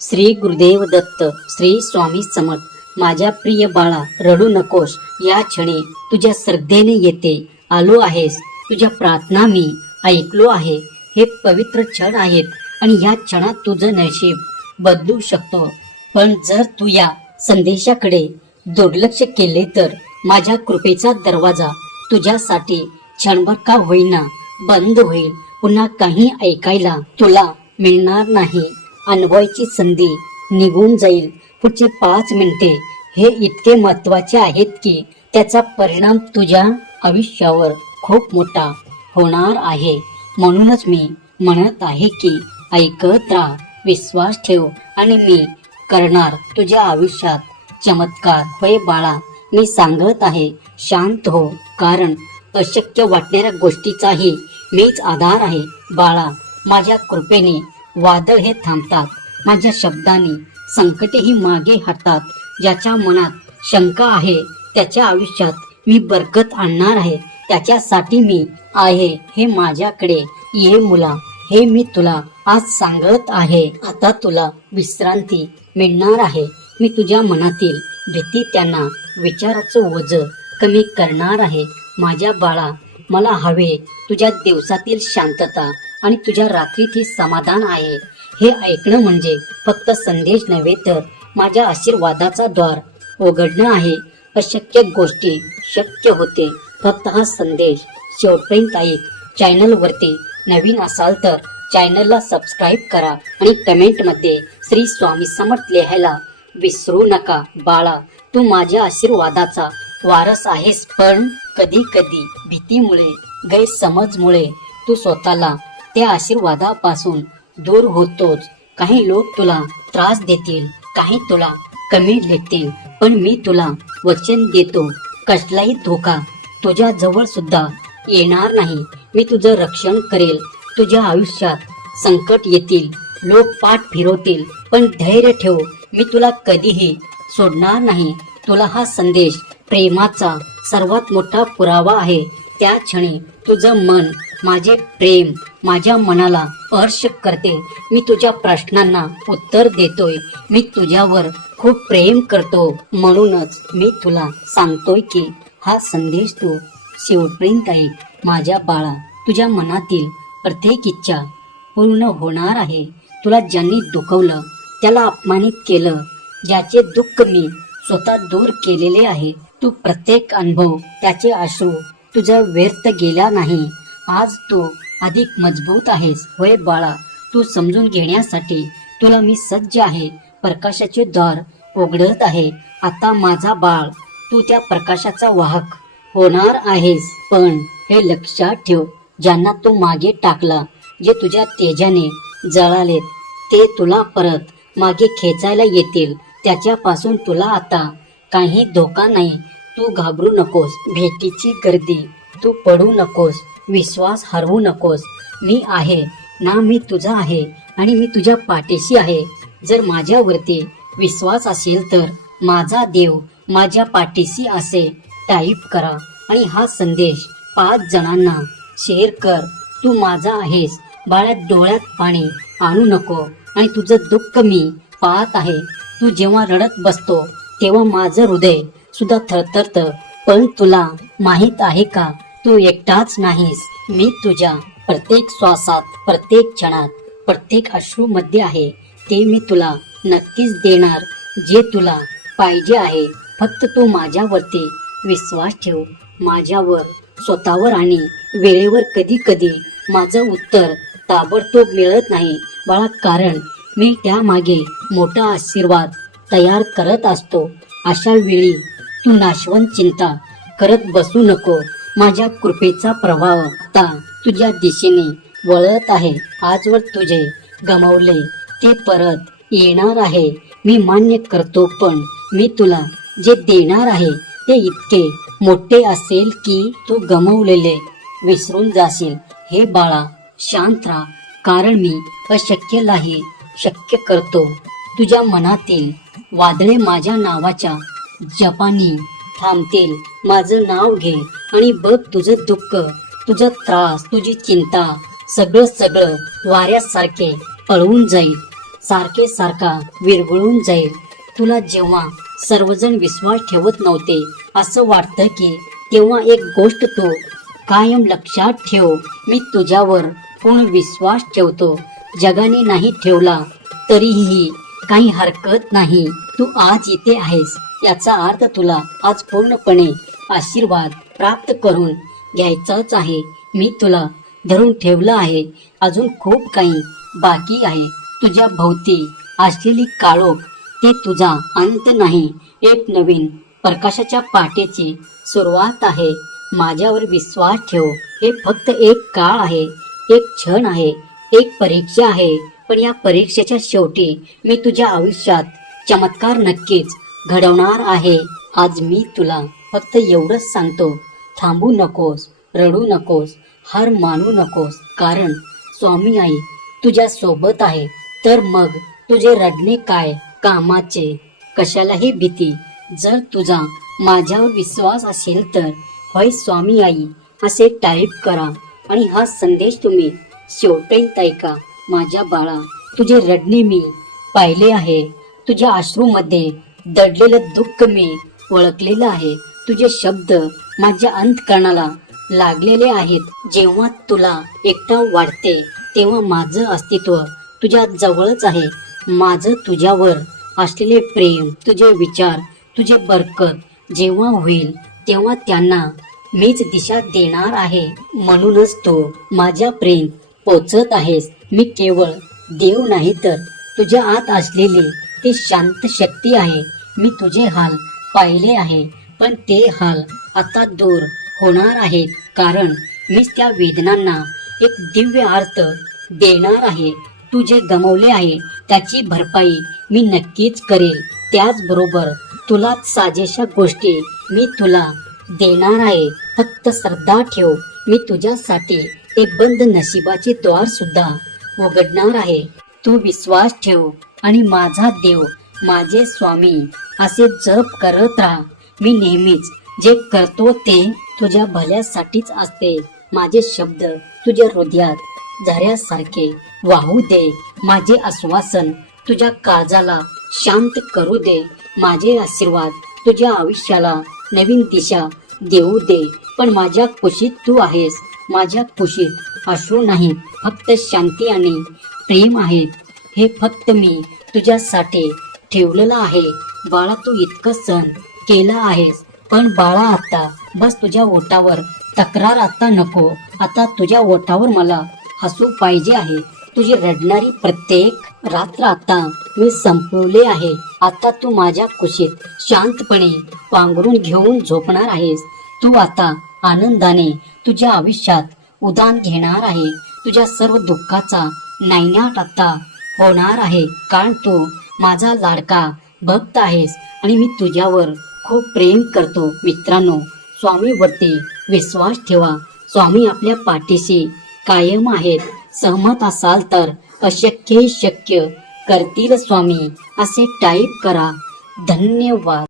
श्री गुरुदेव दत्त. श्री स्वामी समर्थ. माझ्या प्रिय बाळा, रडू नकोस. या क्षणी तुझ्या श्रद्धेने येते आलो आहेस. तुझ्या प्रार्थना मी ऐकलो आहे. हे पवित्र क्षण आहेत आणि या क्षणात तुझं नशीब बदलू शकतो. पण जर तू या संदेशाकडे दुर्लक्ष केले तर माझ्या कृपेचा दरवाजा तुझ्यासाठी क्षणभर का होईना बंद होईल. पुन्हा काही ऐकायला तुला मिळणार नाही. अनुभवायची संधी निघून जाईल. पुढचे 5 मिनिटे हे इतके महत्वाचे आहेत की त्याचा परिणाम तुझ्या आयुष्यावर खूप मोठा होणार आहे. म्हणूनच मी म्हणत आहे की ऐकत राहा, विश्वास ठेव आणि मी करणार तुझ्या आयुष्यात चमत्कार. होय बाळा, मी सांगत आहे शांत हो, कारण अशक्य वाटणाऱ्या गोष्टीचाही मीच आधार आहे. बाळा, माझ्या कृपेने वादळ हे थांबतात. माझ्या शब्दाने संकटेही मागे हटतात. ज्याच्या मनात शंका आहे त्याच्या आयुष्यात मी बरकत आणणार आहे. त्याच्यासाठी मी आहे. हे माझ्याकडे ये मुला, हे मी तुला आज सांगत आहे. आता तुला विश्रांती मिळणार आहे. मी तुझ्या मनातील भीती, त्यांना विचाराचं ओझ कमी करणार आहे. माझ्या बाळा, मला हवे तुझ्या दिवसातील शांतता आणि तुझ्या रात्रीतील समाधान आहे. हे ऐकणं म्हणजे फक्त संदेश नव्हे तर माझ्या आशीर्वादाचा द्वार उघडणं आहे. अशक्य गोष्टी शक्य होते फक्त हा संदेश शेवटपर्यंत ऐक. चॅनलवरती नवीन असाल तर चॅनलला सबस्क्राईब करा आणि कमेंटमध्ये श्री स्वामी समर्थ लिहायला विसरू नका. बाळा, तू माझ्या आशीर्वादाचा वारस आहेस, पण कधी कधी भीतीमुळे, गैरसमजमुळे तू स्वतःला त्या आशीर्वादापासून दूर होतोच. काही लोक तुला त्रास देतील, काही तुला कमी लेखतील, पण मी तुला वचन देतो कसलाही धोका तुझ्या जवळ सुद्धा येणार नाही. मी तुझं रक्षण करेल. तुझ्या आयुष्यात संकट येतील, लोक पाठ फिरवतील, पण धैर्य ठेव. मी तुला कधीही सोडणार नाही. तुला हा संदेश प्रेमाचा सर्वात मोठा पुरावा आहे. त्या क्षणी तुझं मन माझे प्रेम माझ्या मनाला स्पर्श करते. मी तुझ्या प्रश्नांना उत्तर देतोय. मी तुझ्यावर खूप प्रेम करतो. म्हणूनच मी तुला सांगतोय की हा संदेश तू शेवटपर्यंत ऐक. माझ्या बाळा, तुझ्या मनातील प्रत्येक इच्छा पूर्ण होणार आहे. तुला ज्यांनी दुखवलं, त्याला अपमानित केलं, ज्याचे दुःख मी स्वतः दूर केलेले आहे. तू प्रत्येक अनुभव, त्याचे अश्रू तुझा व्यर्थ गेला नाही. आज तू अधिक मजबूत आहेस. होय बाळा, तू समजून घेण्यासाठी तुला मी सज्ज आहे. प्रकाशाचे द्वार उघडत आहे. आता माझा बाळ, तू त्या प्रकाशाचा वाहक होणार आहेस. पण हे लक्षात ठेव, ज्यांना तू मागे टाकला, जे तुझ्या तेजाने जळालेत, ते तुला परत मागे खेचायला येतील. त्याच्यापासून तुला आता काही धोका नाही. तू घाबरू नकोस. भेटीची गर्दी तू पडू नकोस. विश्वास हरवू नकोस. मी आहे ना, मी तुझा आहे आणि मी तुझ्या पाठीशी आहे. जर माझ्यावरती विश्वास असेल तर माझा देव माझ्या पाठीशी असे टाईप करा आणि हा संदेश 5 जणांना शेअर कर. तू माझा आहेस. बाळ्यात डोळ्यात पाणी आणू नको आणि तुझं दुःख मी पाहत आहे. तू जेव्हा रडत बसतो तेव्हा माझं हृदय सुद्धा थरथरतं. पण तुला माहित आहे का, तू एकटाच नाहीस. मी तुझ्या प्रत्येक श्वासात, प्रत्येक क्षणात, प्रत्येक अश्रूमध्ये आहे. ते मी तुला नक्कीच देणार जे तुला पाहिजे आहे. फक्त तू माझ्यावरती विश्वास ठेव. माझ्यावर, स्वतःवर आणि वेळेवर. कधी कधी माझं उत्तर ताबडतोब मिळत नाही बाळा, कारण मी त्यामागे मोठा आशीर्वाद तयार करत असतो. अशा वेळी तू नाशवंत चिंता करत बसू नको. माझ्या कृपेचा प्रभाव आता तुझ्या दिशेने वळत आहे. आजवर तुझे गमावले ते परत येणार आहे. मी मान्य करतो, पण मी तुला जे देणार आहे ते इतके मोठे असेल की तू गमावलेले विसरून जाशील. हे बाळा, शांत राहा, कारण मी अशक्यलाही शक्य करतो. तुझ्या मनातील वादळे माझ्या नावाच्या जपानी थांबतील. माझं नाव घे आणि बघ, तुझं दुःख, तुझा त्रास, तुझी चिंता सगळं वाऱ्यासारखे पळवून जाईल. सारखे सारखा विरघळून जाईल. तुला जेव्हा सर्वजण विश्वास ठेवत नव्हते असं वाटतं की तेव्हा एक गोष्ट तू कायम लक्षात ठेव, मी तुझ्यावर पूर्ण विश्वास ठेवतो. जगाने नाही ठेवला तरीही काही हरकत नाही. तू आज इथे आहेस याचा अर्थ तुला आज पूर्णपणे आशीर्वाद प्राप्त करून घ्यायचाच आहे. मी तुला धरून ठेवलं आहे. अजून खूप काही बाकी आहे. तुझ्या भोवती असलेली काळोख ते तुझा अंत नाही, एक नवीन प्रकाशाच्या पाटेची सुरुवात आहे. माझ्यावर विश्वास ठेव. हे फक्त एक काळ आहे, एक क्षण आहे, एक परीक्षा आहे. पण या परीक्षेच्या शेवटी मी तुझ्या आयुष्यात चमत्कार नक्कीच घडवणार आहे. आज मी तुला फक्त एवढंच सांगतो, थांबू नकोस, रडू नकोस, हार मानू नकोस, कारण स्वामी आई तुझ्या सोबत आहे. तर मग तुझे रडणे काय कामाचे, कशालाही भीती. जर तुझा माझ्यावर विश्वास असेल तर होय स्वामी आई असे टाईप करा आणि हा संदेश तुम्ही शेवटपर्यंत ऐका. माझ्या बाळा, तुझे रडणे मी पाहिले आहे. तुझ्या अश्रूमध्ये दडलेलं दुःख मी ओळखलेलं आहे. तुझे शब्द माझ्या अंतकरणाला लागलेले आहेत. जेव्हा तुला एकटा वाटते तेव्हा माझं अस्तित्व तुझ्या जवळच आहे. माझं तुझ्यावर असलेले प्रेम, तुझे विचार, तुझे बरकत जेव्हा होईल तेव्हा त्यांना मीच दिशा देणार आहे. म्हणूनच तू माझ्यापर्यंत पोचत आहेस. मी केवळ देव नाही तर तुझ्या आत असलेली ती शांत शक्ती आहे. मी तुझे हाल पाहिले आहे, पण ते हाल आता दूर होणार आहेत, कारण मीच त्या वेदनांना एक दिव्य अर्थ देणार आहे. तू जे गमावले आहे त्याची भरपाई मी नक्कीच करेल. त्याचबरोबर तुला साजेशा गोष्टी मी तुला देणार आहे. फक्त श्रद्धा ठेव. मी तुझ्यासाठी एक बंद नशिबाचे द्वार सुद्धा उघडणार आहे. तू विश्वास ठेव आणि माझा देव, माझे स्वामी असे जप करत राहा. मी नेहमीच जे करतो ते तुझ्या भल्यासाठीच असते. माझे शब्द तुझ्या हृदयात झऱ्यासारखे वाहू दे. माझे आश्वासन तुझ्या काळजाला शांत करू दे. माझे आशीर्वाद तुझ्या आयुष्याला नवीन दिशा देऊ दे. पण माझ्या कुशीत तू आहेस. माझ्या कुशीत अश्रू नाही, फक्त शांती आणि प्रेम आहेत. हे फक्त मी तुझ्यासाठी ठेवलेलं आहे. बाळा, तू इतकं सण केलं आहेस, पण बाळा आता बस तुझ्या ओठावर तक्रार आता नको. आता तुझ्या ओठावर मला हसू पाहिजे आहे. तुझी रडणारी प्रत्येक रात्र आता मी संपवले आहे. आता तू माझ्या कुशीत शांतपणे पांघरून घेऊन झोपणार आहेस. तू आता आनंदाने तुझ्या आयुष्यात उदान घेणार आहे. तुझ्या सर्व दुःखाचा नायनाट आता होणार आहे, कारण तू माझा लाडका भक्त आहेस आणि मी तुझ्यावर खूप प्रेम करतो. मित्रांनो, स्वामीवरती विश्वास ठेवा. स्वामी आपल्या पाठीशी कायम आहेत. सहमत असाल तर अशक्य शक्य करतील स्वामी असे टाईप करा. धन्यवाद.